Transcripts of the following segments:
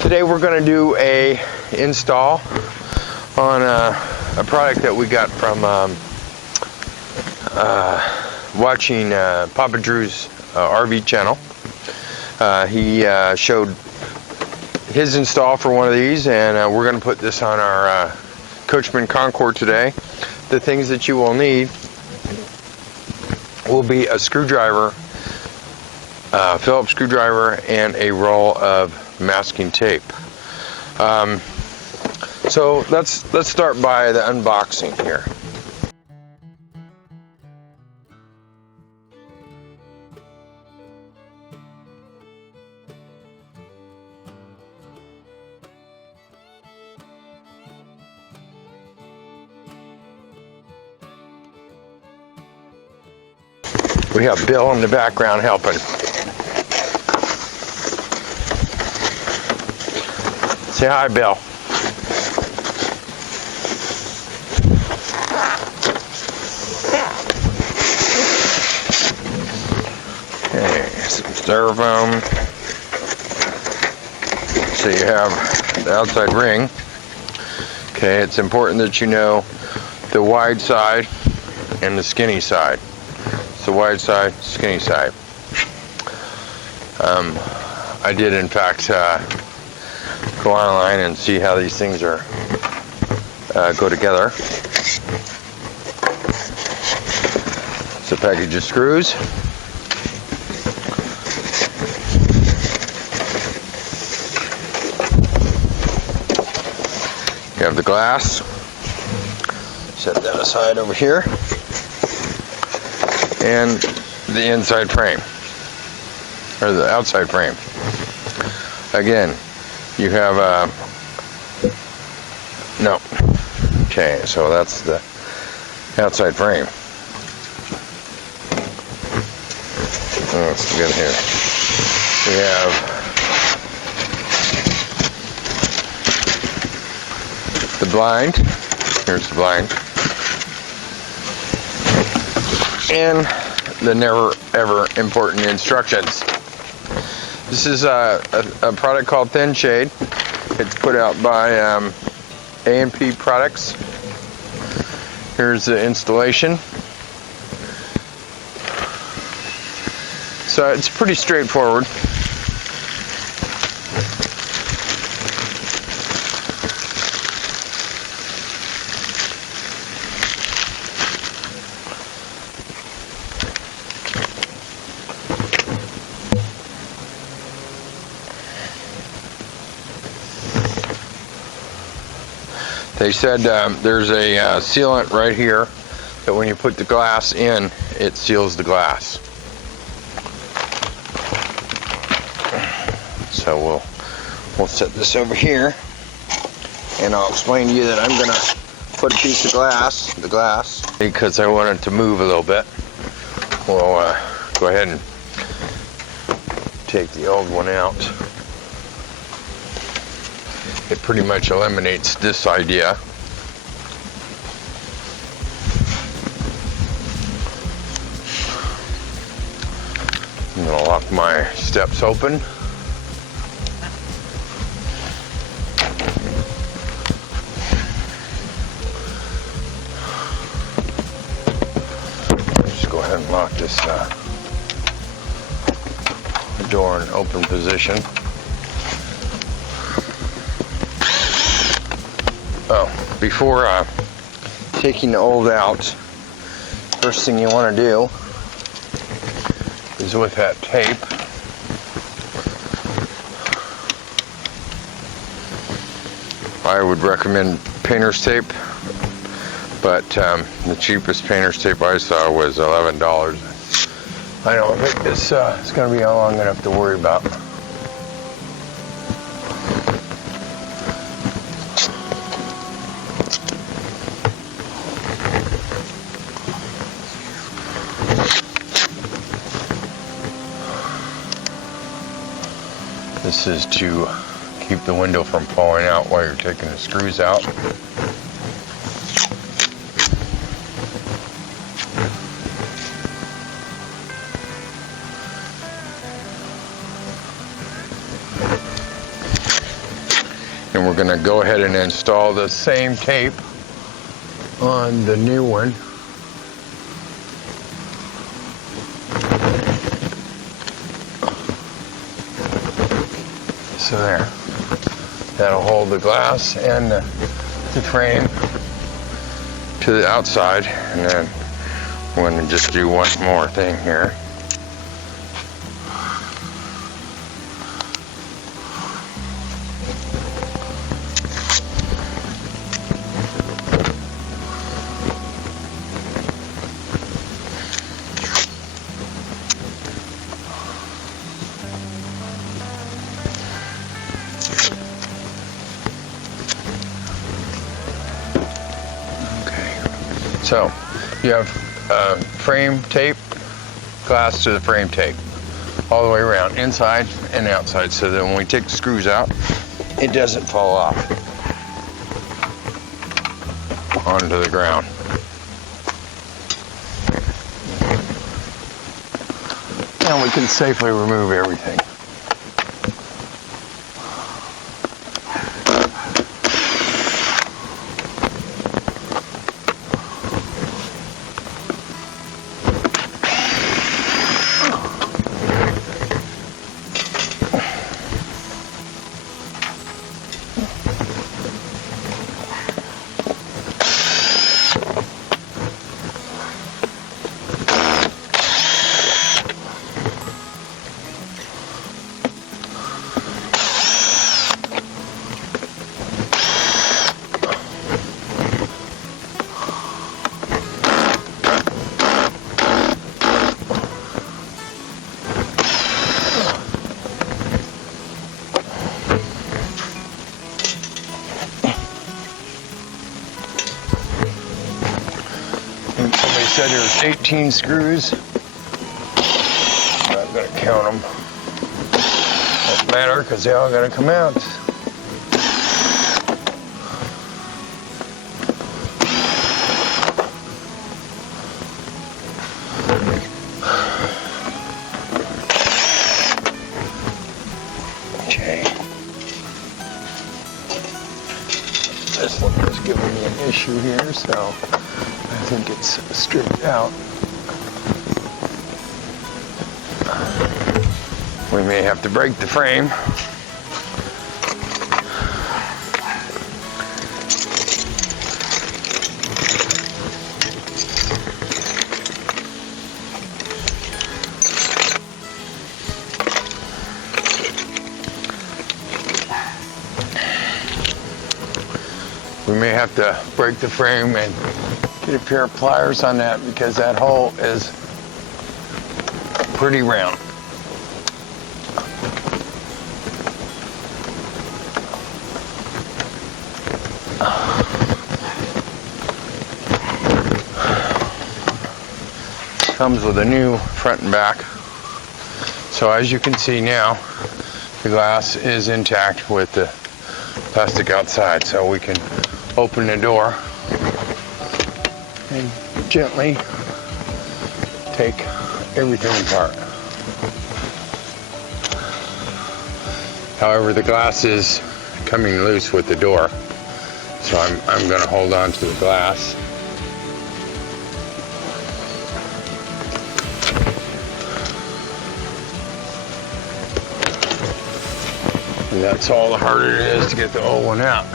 Today we're going to do a install on a product that we got from watching Papa Drew's RV channel. He showed his install for one of these, and we're going to put this on our Coachmen Concord today. The things that you will need will be a screwdriver, Phillips screwdriver, and a roll of masking tape. So let's start by the unboxing here. We have Bill in the background helping. Say hi, Bill. Okay, some styrofoam. So you have the outside ring. Okay, it's important that you know the wide side and the skinny side. The wide side, skinny side. I did in fact go online and see how these things are go together. It's a package of screws. You have the glass. Set that aside over here. And the inside frame, or the outside frame. Again, you have no. Okay, so that's the outside frame. Let's get here. We have the blind. Here's the blind. And the never ever important instructions. This is a product called Thin Shade. It's put out by A&P Products. Here's the installation. So it's pretty straightforward. They said there's a sealant right here that when you put the glass in, it seals the glass. So we'll set this over here, and I'll explain to you that I'm gonna put a piece of glass, because I want it to move a little bit. We'll go ahead and take the old one out. It pretty much eliminates this idea. I'm going to lock my steps open. Just go ahead and lock this door in open position. Oh, before taking the old out, first thing you want to do is with that tape, I would recommend painter's tape, but the cheapest painter's tape I saw was $11. I don't think this is going to be long enough to worry about. This is to keep the window from falling out while you're taking the screws out. And we're gonna go ahead and install the same tape on the new one. So there, that'll hold the glass and the frame to the outside. And then we're gonna just do one more thing here. So you have frame tape, glass to the frame tape, all the way around, inside and outside, so that when we take the screws out, it doesn't fall off onto the ground. And we can safely remove everything. Said there's 18 screws. I'm not gonna count them. Don't matter because they all gotta come out. Okay. This one is giving me an issue here, so I think it's stripped out. We may have to break the frame. We may have to break the frame and get a pair of pliers on that because that hole is pretty round. Comes with a new front and back. So as you can see now, the glass is intact with the plastic outside, so we can open the door and gently take everything apart. However, the glass is coming loose with the door, so I'm going to hold on to the glass. And that's all the harder it is to get the old one out.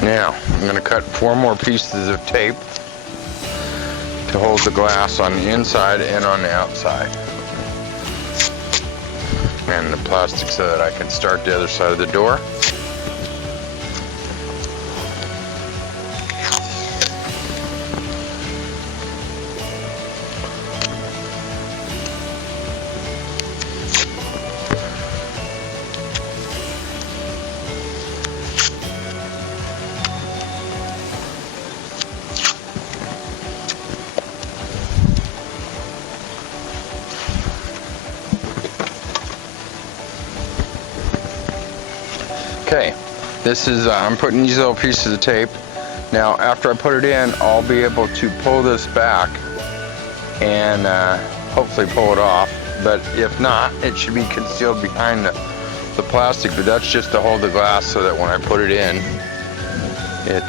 Now, I'm going to cut 4 more pieces of tape to hold the glass on the inside and on the outside. And the plastic so that I can start the other side of the door. Okay, This is, I'm putting these little pieces of tape. Now, after I put it in, I'll be able to pull this back and hopefully pull it off. But if not, it should be concealed behind the plastic, but that's just to hold the glass so that when I put it in, it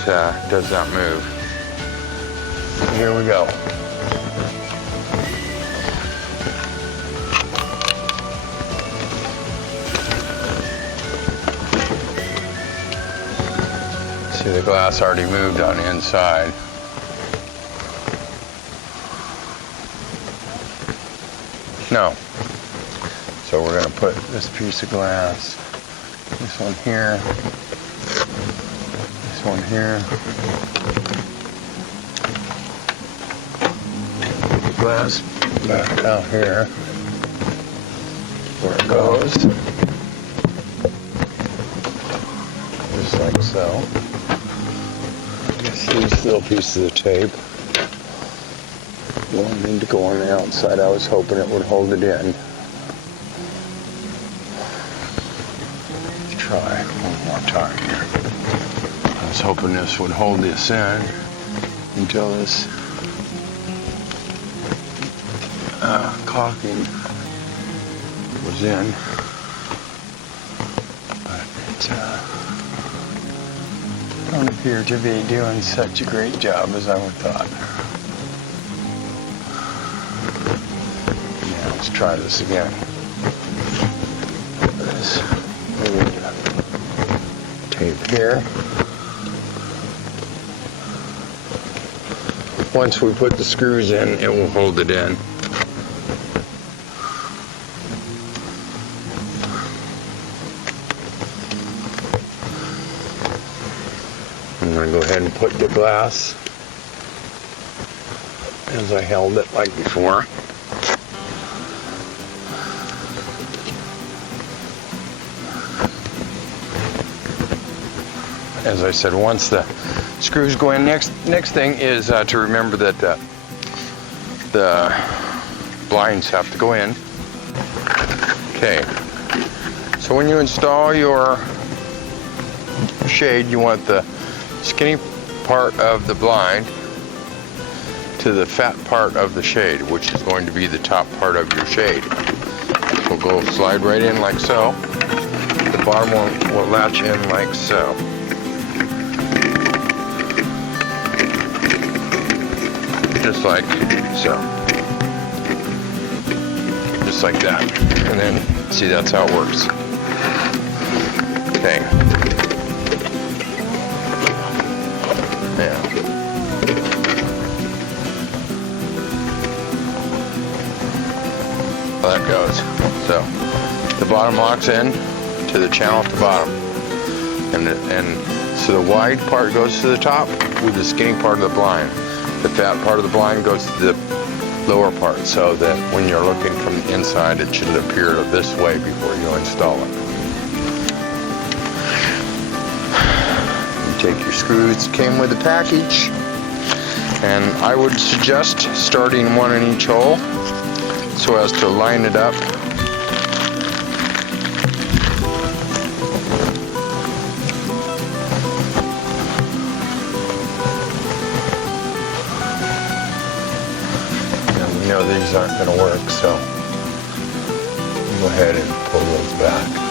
does not move. Here we go. See, the glass already moved on the inside. No. So we're going to put this piece of glass, this one here, this one here. Put the glass back out here where it goes. Just like so. I guess these little pieces of tape won't need to go on the outside. I was hoping it would hold it in. Let's try one more time here. I was hoping this would hold this in until this caulking was in. But it don't appear to be doing such a great job as I would thought. Yeah, let's try this again. This tape here. Once we put the screws in, it will hold it in. I'm going to go ahead and put the glass as I held it like before. As I said, once the screws go in, next thing is to remember that the blinds have to go in. Okay, so when you install your shade, you want the skinny part of the blind to the fat part of the shade, which is going to be the top part of your shade. We'll go slide right in like so. The bottom one will latch in like so. Just like so. Just like that. And then, see, that's how it works. Okay. Yeah. Well, that goes. So, the bottom locks in to the channel at the bottom. And so the wide part goes to the top with the skinny part of the blind. The fat part of the blind goes to the lower part, so that when you're looking from the inside, it should appear this way before you install it. You take your screws, came with the package, and I would suggest starting one in each hole so as to line it up. You know these aren't going to work, so go ahead and pull those back.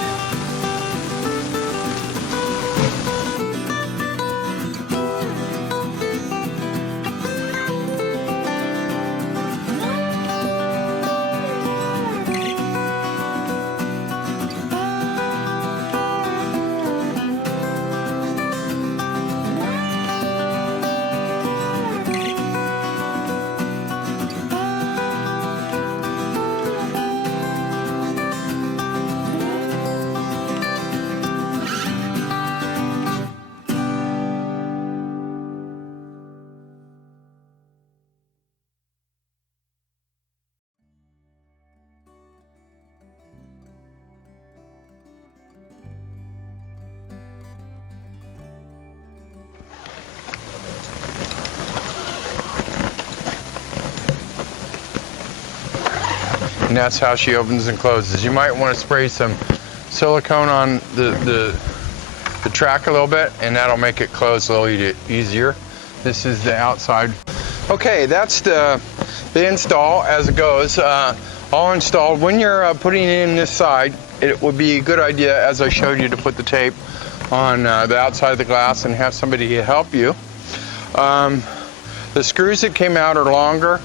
And that's how she opens and closes. You might want to spray some silicone on the the track a little bit, and that'll make it close a little easier. This is the outside. Okay, that's the install as it goes. All installed. When you're putting in this side, it would be a good idea, as I showed you, to put the tape on the outside of the glass and have somebody help you. The screws that came out are longer,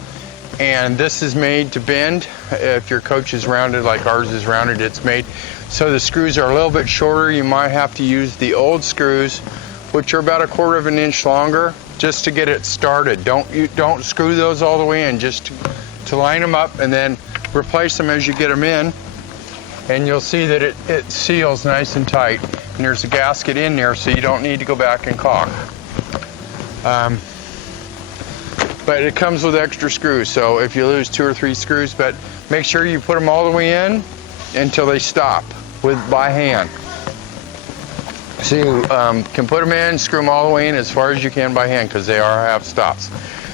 and this is made to bend. If your coach is rounded like ours is rounded, it's made so the screws are a little bit shorter. You might have to use the old screws, which are about 1/4 of an inch longer, just to get it started. Don't screw those all the way in, just to line them up, and then replace them as you get them in, and you'll see that it seals nice and tight. And there's a gasket in there, so you don't need to go back and caulk. But it comes with extra screws, so if you lose 2 or 3 screws, but make sure you put them all the way in until they stop by hand. So you can put them in, screw them all the way in as far as you can by hand, because they have stops.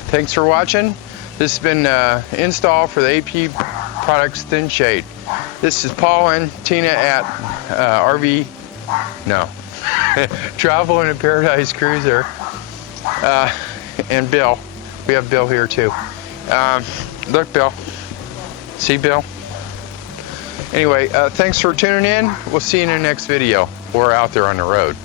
Thanks for watching. This has been install for the AP Products Thin Shade. This is Paul and Tina at Travel in a Paradise Cruiser, and Bill. We have Bill here too. Look, Bill. See, Bill? Anyway, thanks for tuning in. We'll see you in the next video. We're out there on the road.